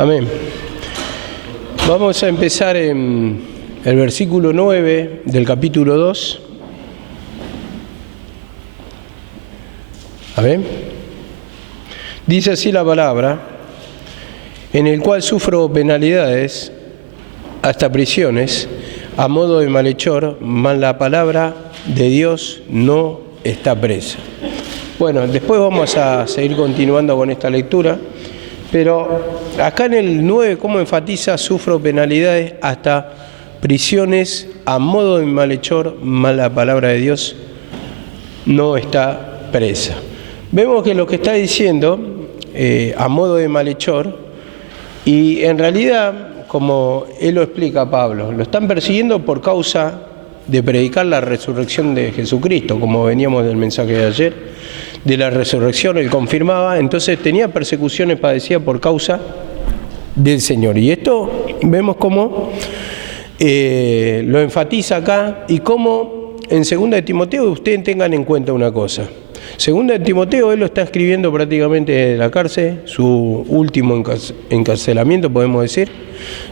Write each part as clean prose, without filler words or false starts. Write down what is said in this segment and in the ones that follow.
Amén. Vamos a empezar en el versículo 9 del capítulo 2. Amén. Dice así la palabra: en el cual sufro penalidades, hasta prisiones, a modo de malhechor, mas la palabra de Dios no está presa. Bueno, después vamos a seguir continuando con esta lectura, pero acá en el 9, ¿cómo enfatiza? Sufro penalidades, hasta prisiones, a modo de malhechor, mas la palabra de Dios no está presa. Vemos que lo que está diciendo, a modo de malhechor, y en realidad, como él lo explica Pablo, lo están persiguiendo por causa de predicar la resurrección de Jesucristo, como veníamos del mensaje de ayer, de la resurrección, él confirmaba, entonces tenía persecuciones padecidas por causa del Señor. Y esto vemos cómo lo enfatiza acá, y cómo en 2 de Timoteo ustedes tengan en cuenta una cosa. 2 de Timoteo, él lo está escribiendo prácticamente desde la cárcel, su último encarcelamiento, podemos decir,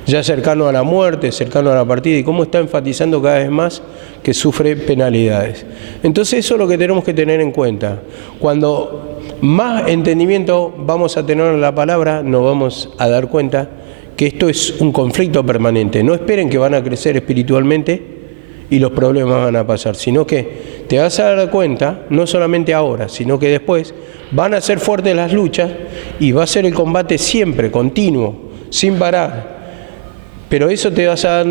ya cercano a la muerte, cercano a la partida, y cómo está enfatizando cada vez más que sufre penalidades. Entonces eso es lo que tenemos que tener en cuenta. Cuando más entendimiento vamos a tener en la palabra, nos vamos a dar cuenta que esto es un conflicto permanente. No esperen que van a crecer espiritualmente y los problemas van a pasar, sino que te vas a dar cuenta, no solamente ahora, sino que después van a ser fuertes las luchas y va a ser el combate siempre, continuo, sin parar. Pero eso te vas a dar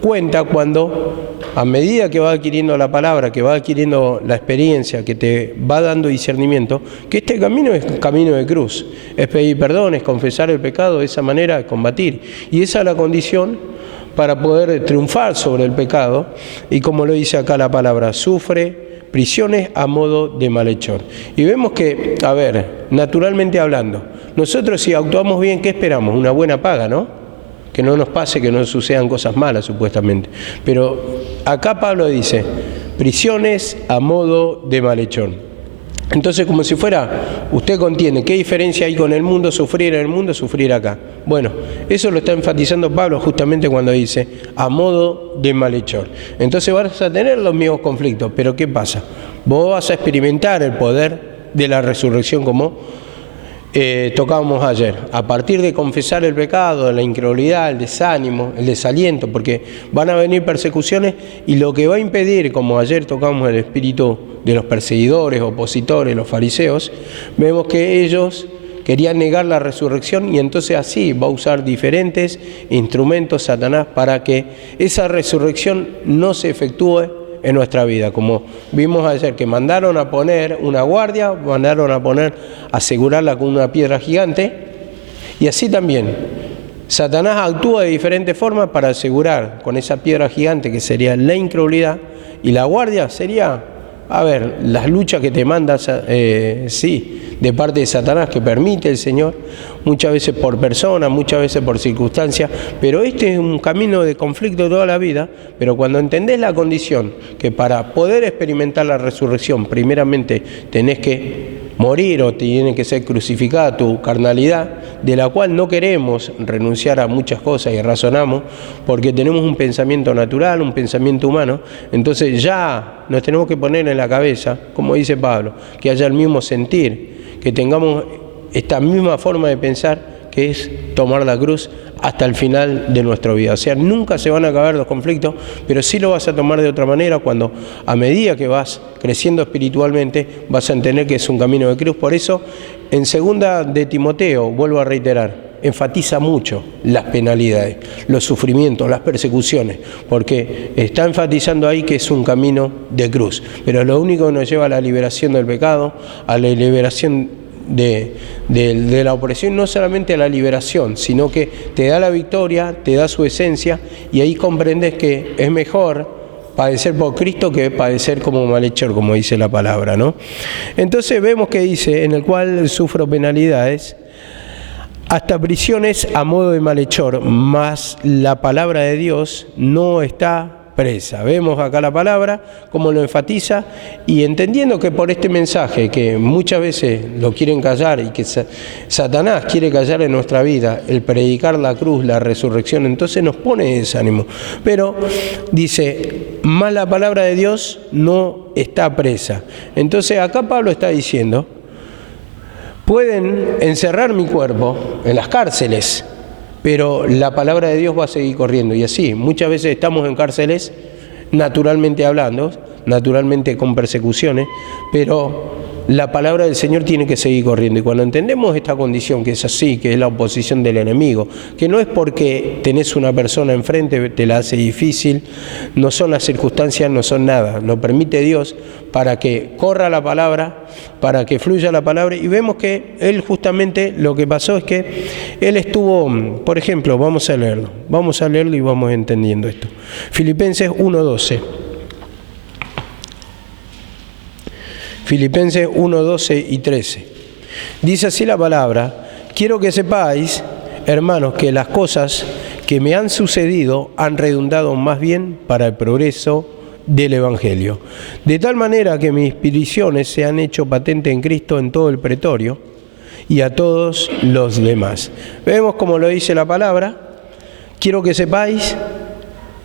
cuenta cuando, a medida que va adquiriendo la palabra, que va adquiriendo la experiencia, que te va dando discernimiento, que este camino es un camino de cruz, es pedir perdón, es confesar el pecado, de esa manera es combatir. Y esa es la condición para poder triunfar sobre el pecado, y como lo dice acá la palabra, sufre prisiones a modo de malhechor. Y vemos que, a ver, naturalmente hablando, nosotros si actuamos bien, ¿qué esperamos? Una buena paga, ¿no? Que no nos pase, que no sucedan cosas malas supuestamente. Pero acá Pablo dice, prisiones a modo de malhechor. Entonces, como si fuera, usted contiene, ¿qué diferencia hay con el mundo? Sufrir en el mundo, sufrir acá. Bueno, eso lo está enfatizando Pablo justamente cuando dice, a modo de malhechor. Entonces vas a tener los mismos conflictos, pero ¿qué pasa? Vos vas a experimentar el poder de la resurrección como tocábamos ayer, a partir de confesar el pecado, la incredulidad, el desánimo, el desaliento, porque van a venir persecuciones, y lo que va a impedir, como ayer tocamos el espíritu de los perseguidores, opositores, los fariseos, vemos que ellos querían negar la resurrección, y entonces así va a usar diferentes instrumentos Satanás para que esa resurrección no se efectúe en nuestra vida, como vimos ayer, que mandaron a poner una guardia, mandaron a asegurarla con una piedra gigante, y así también Satanás actúa de diferentes formas para asegurar con esa piedra gigante, que sería la incredulidad, y la guardia sería, las luchas que te manda, de parte de Satanás, que permite el Señor, muchas veces por persona, muchas veces por circunstancias, pero este es un camino de conflicto toda la vida. Pero cuando entendés la condición, que para poder experimentar la resurrección, primeramente tenés que morir, o tiene que ser crucificada tu carnalidad, de la cual no queremos renunciar a muchas cosas y razonamos, porque tenemos un pensamiento natural, un pensamiento humano. Entonces ya nos tenemos que poner en la cabeza, como dice Pablo, que haya el mismo sentir, que tengamos esta misma forma de pensar, que es tomar la cruz hasta el final de nuestra vida. O sea, nunca se van a acabar los conflictos, pero sí lo vas a tomar de otra manera cuando, a medida que vas creciendo espiritualmente, vas a entender que es un camino de cruz. Por eso, en 2 de Timoteo, vuelvo a reiterar, enfatiza mucho las penalidades, los sufrimientos, las persecuciones, porque está enfatizando ahí que es un camino de cruz. Pero lo único que nos lleva a la liberación del pecado, a la liberación de la opresión, no solamente a la liberación, sino que te da la victoria, te da su esencia, y ahí comprendes que es mejor padecer por Cristo que padecer como malhechor, como dice la palabra, ¿no? Entonces vemos que dice, en el cual sufro penalidades, hasta prisiones a modo de malhechor, mas la palabra de Dios no está presa. Vemos acá la palabra, cómo lo enfatiza, y entendiendo que por este mensaje que muchas veces lo quieren callar y que Satanás quiere callar en nuestra vida, el predicar la cruz, la resurrección, entonces nos pone desánimo. Pero dice, más la palabra de Dios no está presa. Entonces acá Pablo está diciendo, pueden encerrar mi cuerpo en las cárceles, pero la palabra de Dios va a seguir corriendo. Y así, muchas veces estamos en cárceles, naturalmente hablando, naturalmente con persecuciones, pero la palabra del Señor tiene que seguir corriendo. Y cuando entendemos esta condición, que es así, que es la oposición del enemigo, que no es porque tenés una persona enfrente, te la hace difícil, no son las circunstancias, no son nada, lo permite Dios para que corra la palabra, para que fluya la palabra. Y vemos que él justamente lo que pasó es que él estuvo, por ejemplo, vamos a leerlo y vamos entendiendo esto. Filipenses 1:12. Filipenses 1:12 y 13. Dice así la palabra: quiero que sepáis, hermanos, que las cosas que me han sucedido han redundado más bien para el progreso del Evangelio, de tal manera que mis prisiones se han hecho patente en Cristo en todo el pretorio y a todos los demás. Vemos como lo dice la palabra: quiero que sepáis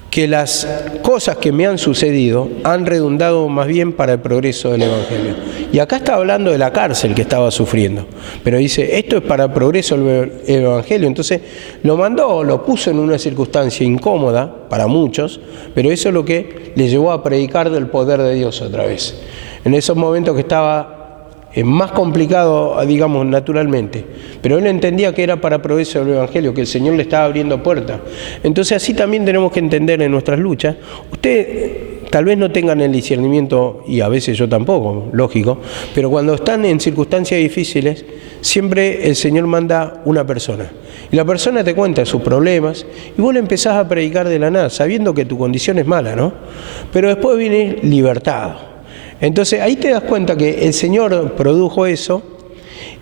que las cosas que me han sucedido han redundado más bien para el progreso del Evangelio. Y acá está hablando de la cárcel que estaba sufriendo, pero dice, esto es para el progreso del Evangelio. Entonces lo puso en una circunstancia incómoda para muchos, pero eso es lo que le llevó a predicar del poder de Dios otra vez. En esos momentos que estaba más complicado, digamos, naturalmente, pero él entendía que era para progreso del Evangelio, que el Señor le estaba abriendo puertas. Entonces así también tenemos que entender en nuestras luchas. Ustedes tal vez no tengan el discernimiento, y a veces yo tampoco, lógico, pero cuando están en circunstancias difíciles, siempre el Señor manda una persona. Y la persona te cuenta sus problemas, y vos le empezás a predicar de la nada, sabiendo que tu condición es mala, ¿no? Pero después viene libertado. Entonces ahí te das cuenta que el Señor produjo eso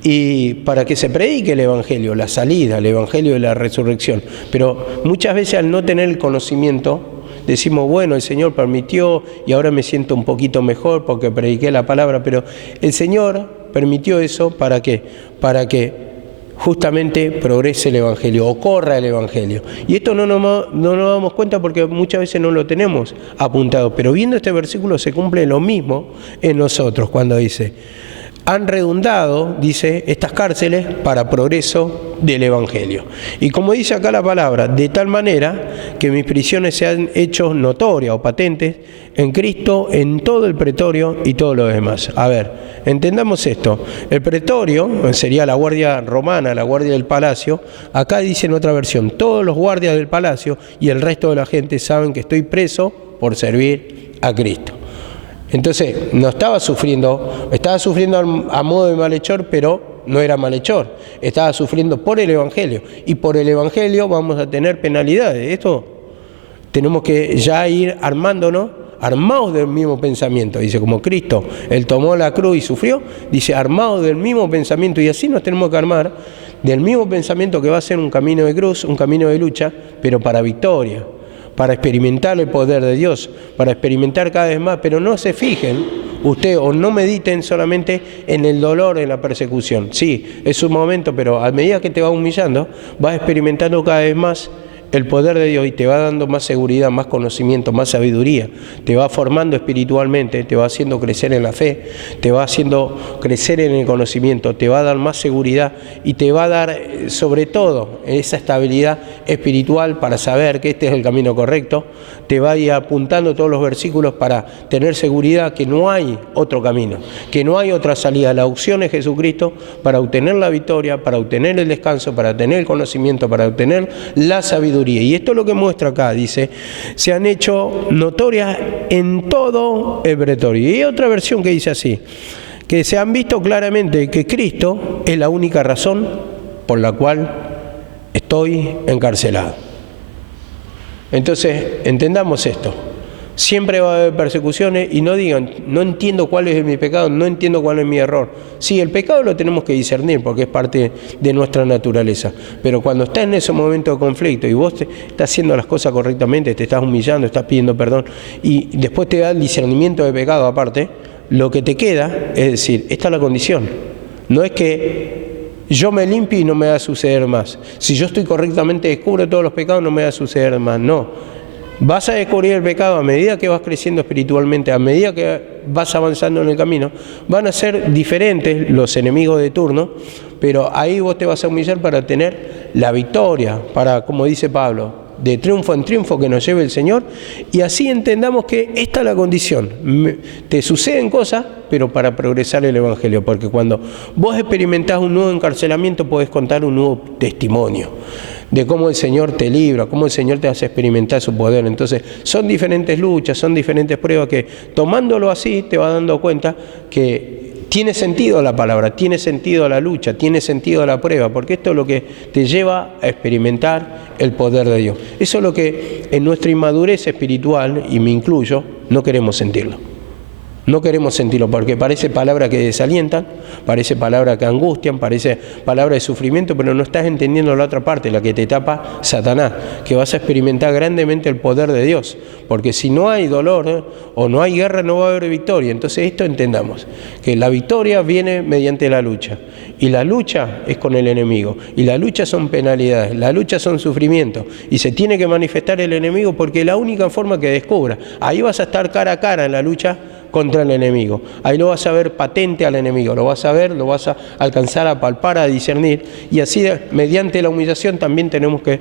y para que se predique el Evangelio, la salida, el Evangelio de la resurrección. Pero muchas veces al no tener el conocimiento, decimos, bueno, el Señor permitió y ahora me siento un poquito mejor porque prediqué la palabra, pero el Señor permitió eso ¿para qué? Para que justamente progrese el Evangelio o corra el Evangelio. Y esto no nos damos cuenta porque muchas veces no lo tenemos apuntado, pero viendo este versículo se cumple lo mismo en nosotros cuando dice, han redundado, dice, estas cárceles para progreso del Evangelio. Y como dice acá la palabra, de tal manera que mis prisiones se han hecho notorias o patentes en Cristo, en todo el pretorio y todo lo demás. A ver, entendamos esto. El pretorio sería la guardia romana, la guardia del palacio. Acá dice en otra versión, todos los guardias del palacio y el resto de la gente saben que estoy preso por servir a Cristo. Entonces, no estaba sufriendo a modo de malhechor, pero no era malhechor. Estaba sufriendo por el Evangelio. Y por el Evangelio vamos a tener penalidades. Esto tenemos que ya ir armándonos, armados del mismo pensamiento. Dice, como Cristo, Él tomó la cruz y sufrió, dice, armados del mismo pensamiento. Y así nos tenemos que armar del mismo pensamiento que va a ser un camino de cruz, un camino de lucha, pero para victoria, para experimentar el poder de Dios, para experimentar cada vez más, pero no se fijen ustedes o no mediten solamente en el dolor, en la persecución. Sí, es un momento, pero a medida que te vas humillando, vas experimentando cada vez más el poder de Dios y te va dando más seguridad, más conocimiento, más sabiduría, te va formando espiritualmente, te va haciendo crecer en la fe, te va haciendo crecer en el conocimiento, te va a dar más seguridad y te va a dar sobre todo esa estabilidad espiritual para saber que este es el camino correcto, te va a ir apuntando todos los versículos para tener seguridad que no hay otro camino, que no hay otra salida, la opción es Jesucristo para obtener la victoria, para obtener el descanso, para tener el conocimiento, para obtener la sabiduría. Y esto es lo que muestra acá, dice, se han hecho notorias en todo el pretorio. Y hay otra versión que dice así, que se han visto claramente que Cristo es la única razón por la cual estoy encarcelado. Entonces, entendamos esto. Siempre va a haber persecuciones y no digan, no entiendo cuál es mi pecado, no entiendo cuál es mi error. Sí, el pecado lo tenemos que discernir porque es parte de nuestra naturaleza. Pero cuando estás en ese momento de conflicto y vos estás haciendo las cosas correctamente, te estás humillando, estás pidiendo perdón y después te da el discernimiento de pecado aparte, lo que te queda es decir, esta es la condición. No es que yo me limpio y no me va a suceder más. Si yo estoy correctamente, descubro todos los pecados, no me va a suceder más. No. Vas a descubrir el pecado a medida que vas creciendo espiritualmente, a medida que vas avanzando en el camino. Van a ser diferentes los enemigos de turno, pero ahí vos te vas a humillar para tener la victoria, para, como dice Pablo, de triunfo en triunfo que nos lleve el Señor, y así entendamos que esta es la condición. Te suceden cosas, pero para progresar el Evangelio, porque cuando vos experimentás un nuevo encarcelamiento podés contar un nuevo testimonio de cómo el Señor te libra, cómo el Señor te hace experimentar su poder. Entonces son diferentes luchas, son diferentes pruebas que tomándolo así te vas dando cuenta que tiene sentido la palabra, tiene sentido la lucha, tiene sentido la prueba, porque esto es lo que te lleva a experimentar el poder de Dios. Eso es lo que en nuestra inmadurez espiritual, y me incluyo, no queremos sentirlo. No queremos sentirlo porque parece palabra que desalientan, parece palabra que angustian, parece palabra de sufrimiento, pero no estás entendiendo la otra parte, la que te tapa Satanás, que vas a experimentar grandemente el poder de Dios, porque si no hay dolor o no hay guerra no va a haber victoria. Entonces esto entendamos, que la victoria viene mediante la lucha, y la lucha es con el enemigo, y la lucha son penalidades, la lucha son sufrimientos, y se tiene que manifestar el enemigo porque es la única forma que descubra. Ahí vas a estar cara a cara en la lucha contra el enemigo. Ahí lo vas a ver patente al enemigo, lo vas a ver, lo vas a alcanzar a palpar, a discernir, y así mediante la humillación también tenemos que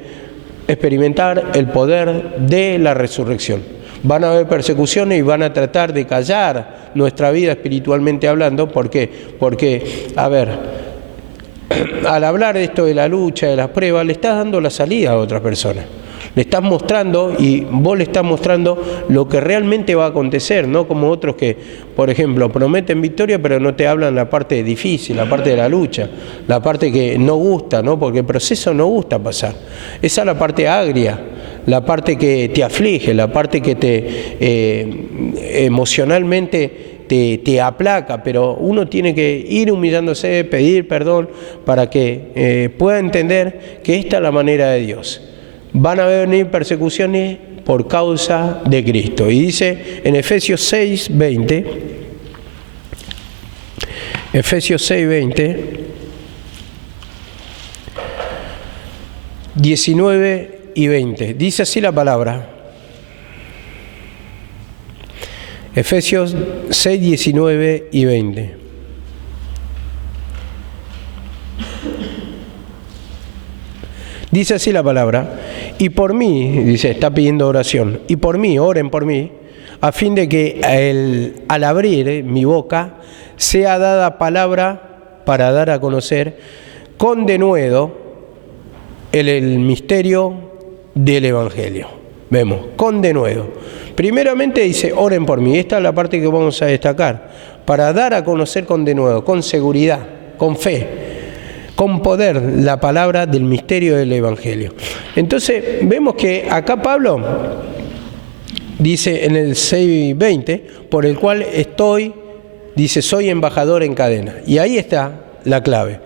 experimentar el poder de la resurrección. Van a haber persecuciones y van a tratar de callar nuestra vida espiritualmente hablando. ¿Por qué? Porque, a ver, al hablar de esto de la lucha, de las pruebas, le estás dando la salida a otras personas. Le estás mostrando, y vos le estás mostrando lo que realmente va a acontecer, no como otros que, por ejemplo, prometen victoria pero no te hablan la parte difícil, la parte de la lucha, la parte que no gusta, ¿no? Porque el proceso no gusta pasar. Esa es la parte agria, la parte que te aflige, la parte que te emocionalmente te aplaca, pero uno tiene que ir humillándose, pedir perdón para que pueda entender que esta es la manera de Dios. Van a venir persecuciones por causa de Cristo. Y dice en Efesios 6:20, Efesios 6:20, 19 y 20. Dice así la palabra. Efesios 6, 19 y 20. Dice así la palabra, y por mí, dice, está pidiendo oración, y por mí, oren por mí, a fin de que al abrir mi boca sea dada palabra para dar a conocer con denuedo el misterio del Evangelio. Vemos, con denuedo. Primeramente dice, oren por mí, esta es la parte que vamos a destacar, para dar a conocer con denuedo, con seguridad, con fe, con poder, la palabra del misterio del Evangelio. Entonces vemos que acá Pablo dice en el 6:20, por el cual estoy, dice, soy embajador en cadena. Y ahí está la clave.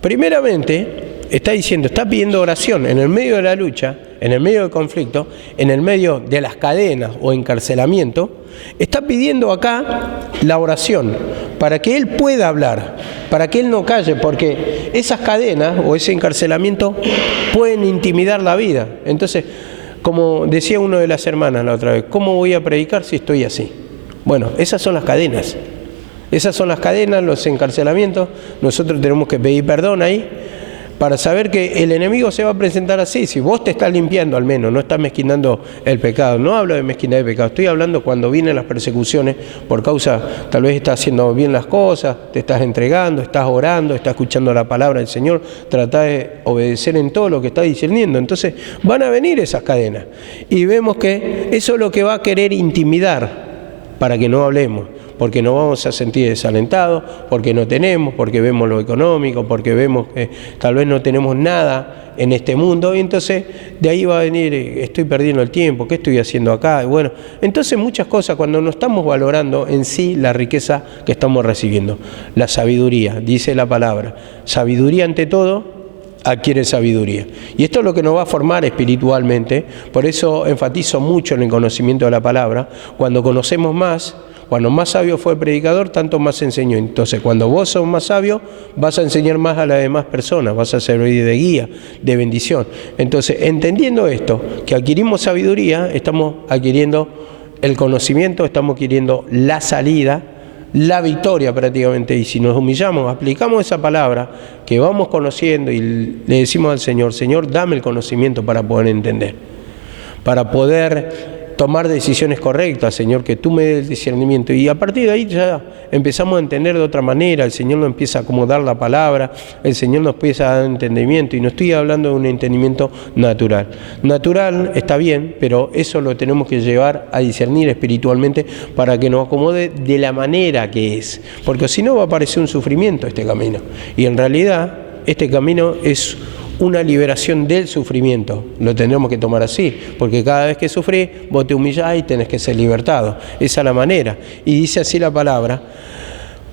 Primeramente está diciendo, está pidiendo oración en el medio de la lucha, en el medio del conflicto, en el medio de las cadenas o encarcelamiento. Está pidiendo acá la oración para que él pueda hablar, para que él no calle, porque esas cadenas o ese encarcelamiento pueden intimidar la vida. Entonces, como decía uno de las hermanas la otra vez, ¿cómo voy a predicar si estoy así? Bueno, esas son las cadenas. Esas son las cadenas, los encarcelamientos. Nosotros tenemos que pedir perdón ahí para saber que el enemigo se va a presentar así. Si vos te estás limpiando al menos, no estás mezquinando el pecado. No hablo de mezquindad de pecado, estoy hablando cuando vienen las persecuciones por causa, tal vez estás haciendo bien las cosas, te estás entregando, estás orando, estás escuchando la palabra del Señor, tratá de obedecer en todo lo que está discerniendo. Entonces van a venir esas cadenas y vemos que eso es lo que va a querer intimidar para que no hablemos. porque nos vamos a sentir desalentados, porque no tenemos, porque vemos lo económico, porque vemos que tal vez no tenemos nada en este mundo, y entonces de ahí va a venir, estoy perdiendo el tiempo, ¿qué estoy haciendo acá? Y bueno, entonces muchas cosas, cuando no estamos valorando en sí la riqueza que estamos recibiendo, la sabiduría, dice la palabra, sabiduría ante todo, adquiere sabiduría. Y esto es lo que nos va a formar espiritualmente, por eso enfatizo mucho en el conocimiento de la palabra. Cuando conocemos más, cuando más sabio fue el predicador, tanto más enseñó. Entonces, cuando vos sos más sabio, vas a enseñar más a las demás personas, vas a servir de guía, de bendición. Entonces, entendiendo esto, que adquirimos sabiduría, estamos adquiriendo el conocimiento, estamos adquiriendo la salida, la victoria prácticamente. Y si nos humillamos, aplicamos esa palabra que vamos conociendo y le decimos al Señor, Señor, dame el conocimiento para poder entender, para poder tomar decisiones correctas, Señor, que tú me des el discernimiento. Y a partir de ahí ya empezamos a entender de otra manera, el Señor nos empieza a acomodar la palabra, el Señor nos empieza a dar entendimiento, y no estoy hablando de un entendimiento natural. Natural está bien, pero eso lo tenemos que llevar a discernir espiritualmente para que nos acomode de la manera que es, porque si no va a parecer un sufrimiento este camino, y en realidad este camino es una liberación del sufrimiento. Lo tendremos que tomar así, porque cada vez que sufrís, vos te humillás y tenés que ser libertado. Esa es la manera. Y dice así la palabra,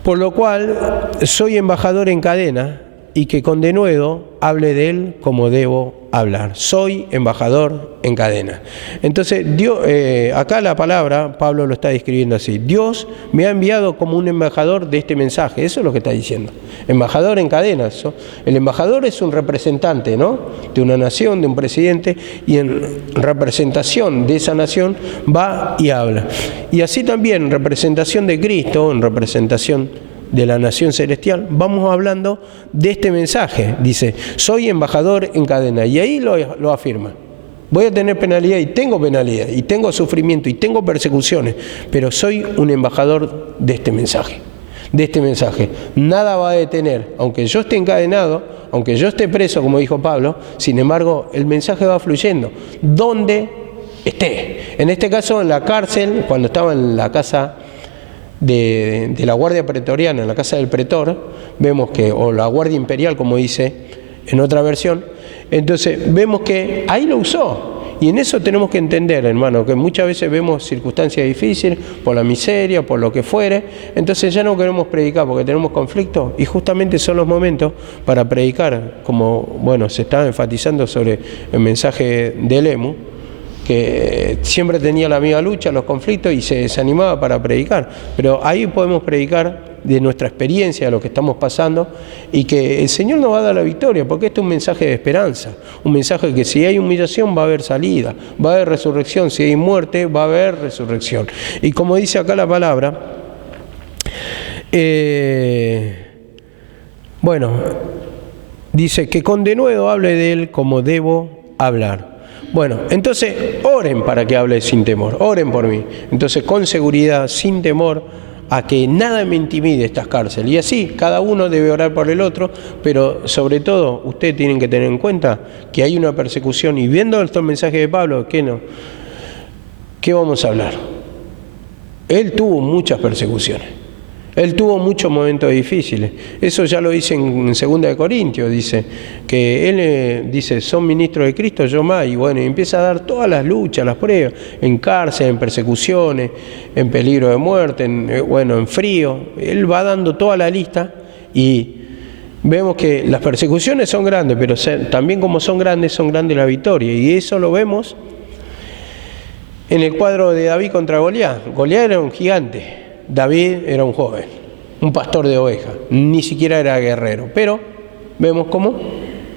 por lo cual soy embajador en cadena, y que con denuedo hable de él como debo hablar. Soy embajador en cadena. Entonces, Dios, acá la palabra, Pablo lo está describiendo así. Dios me ha enviado como un embajador de este mensaje. Eso es lo que está diciendo. Embajador en cadena. Eso. El embajador es un representante, ¿no?, de una nación, de un presidente, y en representación de esa nación va y habla. Y así también en representación de Cristo, en representación de la nación celestial, vamos hablando de este mensaje. Dice, soy embajador en cadena, y ahí lo afirma. Voy a tener penalidad, y tengo sufrimiento, y tengo persecuciones, pero soy un embajador de este mensaje. Nada va a detener, aunque yo esté encadenado, aunque yo esté preso, como dijo Pablo, sin embargo, el mensaje va fluyendo, donde esté. En este caso, en la cárcel, cuando estaba en la casa de la guardia pretoriana, en la casa del pretor, vemos que, o la guardia imperial, como dice en otra versión, entonces vemos que ahí lo usó. Y en eso tenemos que entender, hermano, que muchas veces vemos circunstancias difíciles, por la miseria, por lo que fuere, entonces ya no queremos predicar porque tenemos conflicto, y justamente son los momentos para predicar, como, bueno, se estaba enfatizando sobre el mensaje de Lemu, que siempre tenía la misma lucha, los conflictos, y se desanimaba para predicar. Pero ahí podemos predicar de nuestra experiencia, de lo que estamos pasando, y que el Señor nos va a dar la victoria, porque este es un mensaje de esperanza, un mensaje de que si hay humillación va a haber salida, va a haber resurrección, si hay muerte va a haber resurrección. Y como dice acá la palabra, bueno, dice que con denuedo hable de él como debo hablar. Bueno, entonces oren para que hable sin temor, oren por mí. Entonces, con seguridad, sin temor a que nada me intimide estas cárceles. Y así, cada uno debe orar por el otro, pero sobre todo, ustedes tienen que tener en cuenta que hay una persecución. Y viendo estos mensajes de Pablo, ¿qué vamos a hablar? Él tuvo muchas persecuciones. Él tuvo muchos momentos difíciles. Eso ya lo dice en 2 de Corintios, dice que él dice, son ministros de Cristo, yo más, y bueno, y empieza a dar todas las luchas, las pruebas, en cárcel, en persecuciones, en peligro de muerte, en frío. Él va dando toda la lista, y vemos que las persecuciones son grandes, pero también como son grandes la victoria, y eso lo vemos en el cuadro de David contra Goliat. Goliat era un gigante, David era un joven, un pastor de ovejas, ni siquiera era guerrero, pero vemos cómo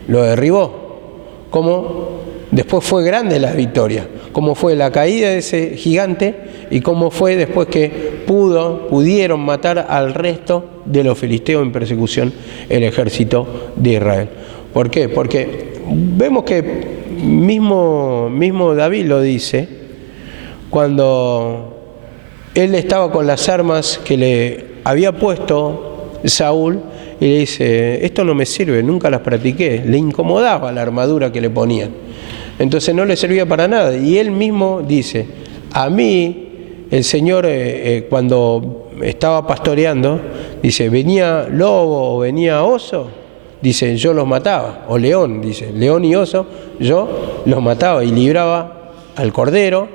lo derribó, cómo después fue grande la victoria, cómo fue la caída de ese gigante, y cómo fue después que pudieron matar al resto de los filisteos en persecución el ejército de Israel. ¿Por qué? Porque vemos que mismo David lo dice cuando él estaba con las armas que le había puesto Saúl, y le dice, esto no me sirve, nunca las practiqué. Le incomodaba la armadura que le ponían, entonces no le servía para nada. Y él mismo dice, a mí el Señor cuando estaba pastoreando, dice, venía lobo o venía oso, dice, yo los mataba, o león, dice, león y oso, yo los mataba y libraba al cordero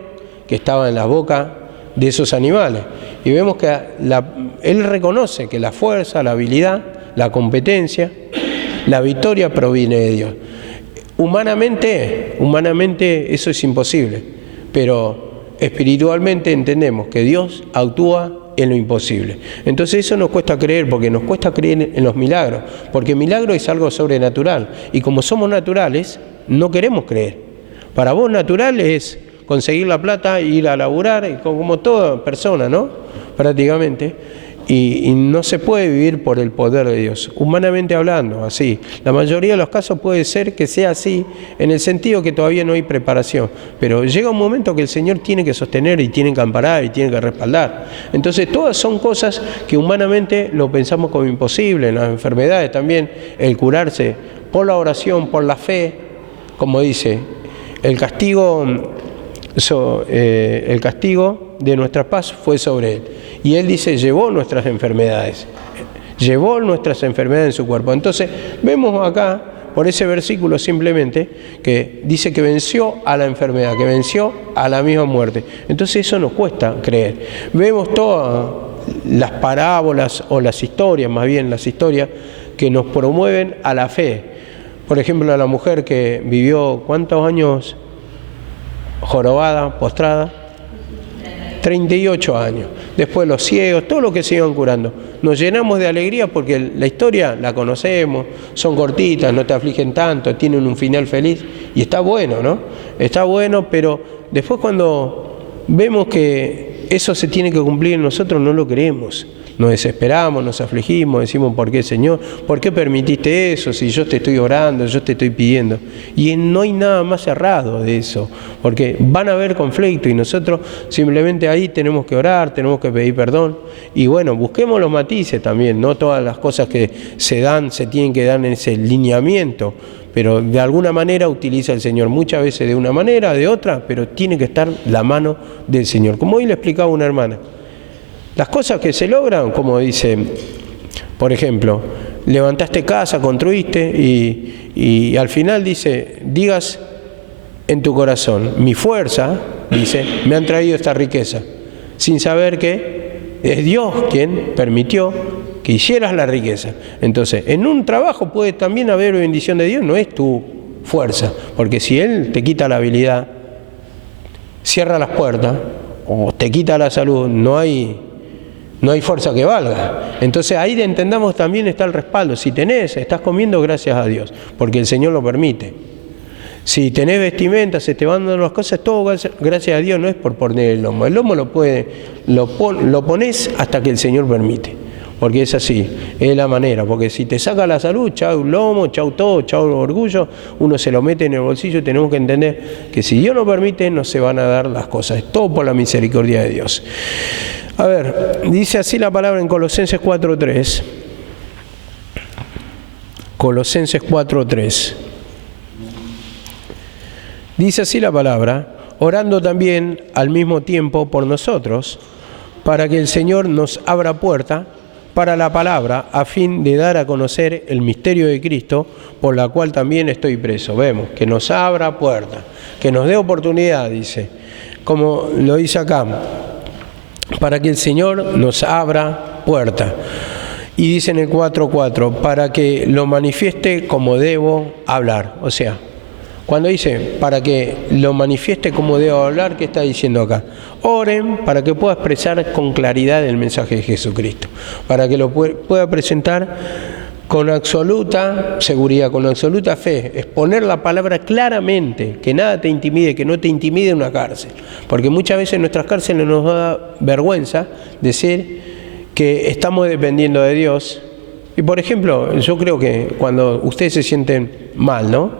que estaba en la boca de esos animales. Y vemos que él reconoce que la fuerza, la habilidad, la competencia, la victoria proviene de Dios. Humanamente eso es imposible, pero espiritualmente entendemos que Dios actúa en lo imposible. Entonces eso nos cuesta creer, porque nos cuesta creer en los milagros, porque el milagro es algo sobrenatural, y como somos naturales, no queremos creer. Para vos natural es conseguir la plata, ir a laburar, como toda persona, ¿no? Prácticamente. Y no se puede vivir por el poder de Dios, humanamente hablando, así. La mayoría de los casos puede ser que sea así, en el sentido que todavía no hay preparación. Pero llega un momento que el Señor tiene que sostener y tiene que amparar y tiene que respaldar. Entonces todas son cosas que humanamente lo pensamos como imposible. En las enfermedades también, el curarse por la oración, por la fe, como dice, el castigo de nuestra paz fue sobre él. Y él dice, llevó nuestras enfermedades en su cuerpo. Entonces, vemos acá, por ese versículo simplemente, que dice que venció a la enfermedad, que venció a la misma muerte. Entonces eso nos cuesta creer. Vemos todas las parábolas, o las historias, más bien las historias, que nos promueven a la fe. Por ejemplo, a la mujer que vivió, ¿cuántos años jorobada, postrada? 38 años. Después los ciegos, todo lo que se iban curando. Nos llenamos de alegría porque la historia la conocemos, son cortitas, no te afligen tanto, tienen un final feliz y está bueno, ¿no? Está bueno, pero después cuando vemos que eso se tiene que cumplir, nosotros no lo queremos. Nos desesperamos, nos afligimos, decimos, ¿por qué, Señor? ¿Por qué permitiste eso? Si yo te estoy orando, yo te estoy pidiendo. Y no hay nada más errado de eso, porque van a haber conflictos y nosotros simplemente ahí tenemos que orar, tenemos que pedir perdón. Y bueno, busquemos los matices también, no todas las cosas que se dan, se tienen que dar en ese lineamiento, pero de alguna manera utiliza el Señor, muchas veces de una manera, de otra, pero tiene que estar la mano del Señor. Como hoy le explicaba una hermana, las cosas que se logran, como dice, por ejemplo, levantaste casa, construiste y al final digas en tu corazón, mi fuerza, dice, me han traído esta riqueza, sin saber que es Dios quien permitió que hicieras la riqueza. Entonces, en un trabajo puede también haber bendición de Dios, no es tu fuerza, porque si Él te quita la habilidad, cierra las puertas o te quita la salud, no hay fuerza que valga. Entonces ahí entendamos también está el respaldo. Si estás comiendo, gracias a Dios, porque el Señor lo permite. Si tenés vestimenta, se te van dando las cosas, todo gracias a Dios, no es por poner el lomo. El lomo lo pones hasta que el Señor permite, porque es así, es la manera. Porque si te saca la salud, chau lomo, chau todo, chau orgullo, uno se lo mete en el bolsillo. Y tenemos que entender que si Dios lo permite, no se van a dar las cosas. Es todo por la misericordia de Dios. A ver, dice así la palabra en Colosenses 4:3. Colosenses 4:3. Dice así la palabra, orando también al mismo tiempo por nosotros, para que el Señor nos abra puerta para la palabra, a fin de dar a conocer el misterio de Cristo, por la cual también estoy preso. Vemos, que nos abra puerta, que nos dé oportunidad, dice, como lo dice acá, para que el Señor nos abra puerta. Y dice en el 4:4, para que lo manifieste como debo hablar. O sea, cuando dice, para que lo manifieste como debo hablar, ¿qué está diciendo acá? Oren para que pueda expresar con claridad el mensaje de Jesucristo, para que lo pueda presentar con absoluta seguridad, con absoluta fe, exponer la palabra claramente, que nada te intimide, que no te intimide una cárcel. Porque muchas veces en nuestras cárceles nos da vergüenza decir que estamos dependiendo de Dios. Y por ejemplo, yo creo que cuando ustedes se sienten mal, ¿no?